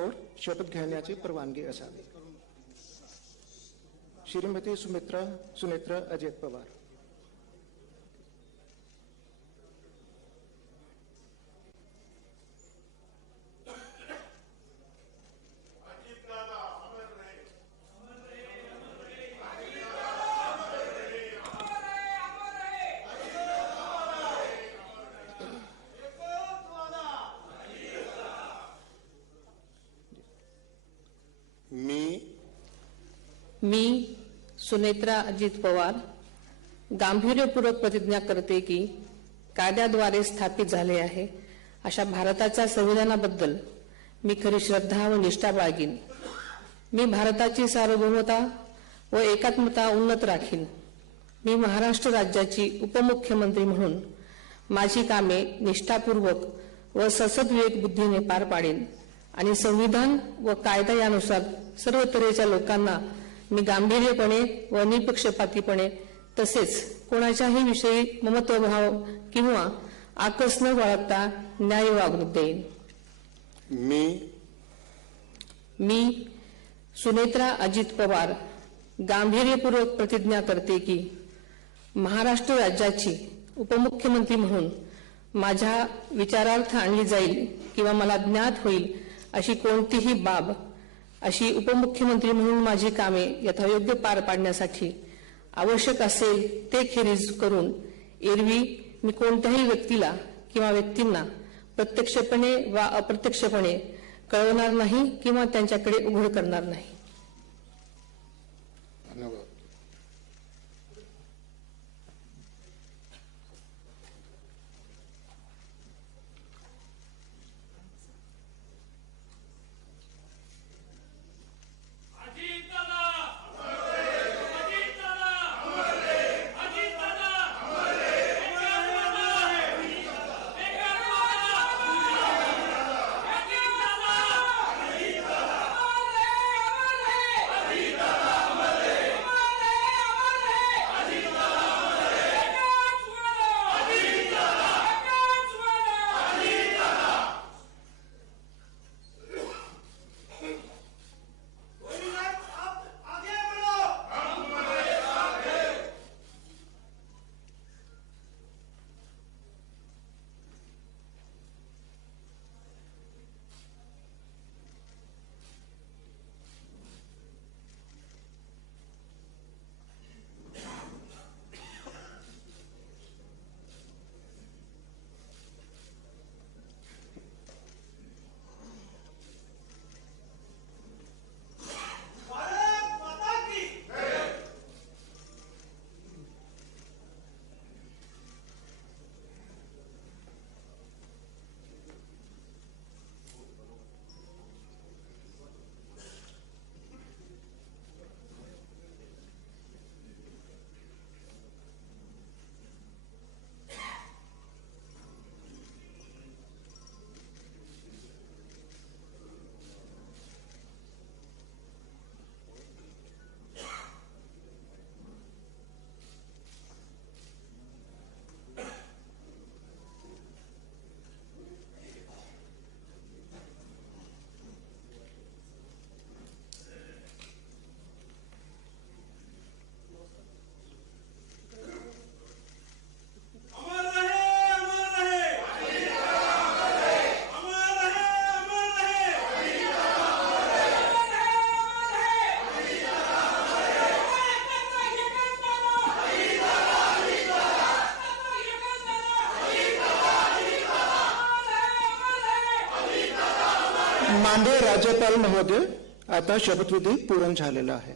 समोर शपथ घेण्याची परवानगी असावी. श्रीमती सुनेत्रा अजित पवार. मी सुनेत्रा अजित पवार गांभीर्यपूर्वक प्रतिज्ञा करते की कायद्याद्वारे स्थापित झाले आहे अशा भारताच्या संविधानाबद्दल मी खरी श्रद्धा व निष्ठा बाळगीन. मी भारताची सार्वभौमता व एकात्मता उन्नत राखीन. मी महाराष्ट्र राज्याची उपमुख्यमंत्री म्हणून माझी कामे निष्ठापूर्वक व ससद्विवेक बुद्धीने पार पाडेन आणि संविधान व कायदा यानुसार सर्व तऱ्हेच्या लोकांना मी गांभीर्यपणे व निपक्षपातीपणे तसेच कोणाच्याही विषयी ममत्वभाव किंवा आकस न बाळगता न्याय वागणूक देईन. मी सुनेत्रा अजित पवार गांभीर्यपूर्वक प्रतिज्ञा करते की महाराष्ट्र राज्याची उपमुख्यमंत्री म्हणून माझ्या विचारार्थ आणली जाईल किंवा मला ज्ञात होईल अशी कोणतीही बाब अशी उपमुख्यमंत्री म्हणून माझी कामे यथायोग्य पार पाडण्यासाठी आवश्यक असेल ते खेरीज करून एरवी मी कोणत्याही व्यक्तीला किंवा व्यक्तींना प्रत्यक्षपणे वा अप्रत्यक्षपणे कळवणार नाही किंवा त्यांच्याकडे उघड करणार नाही. धन्यवाद. माननीय राज्यपाल महोदय, आता शपथविधी पूर्ण झालेला आहे.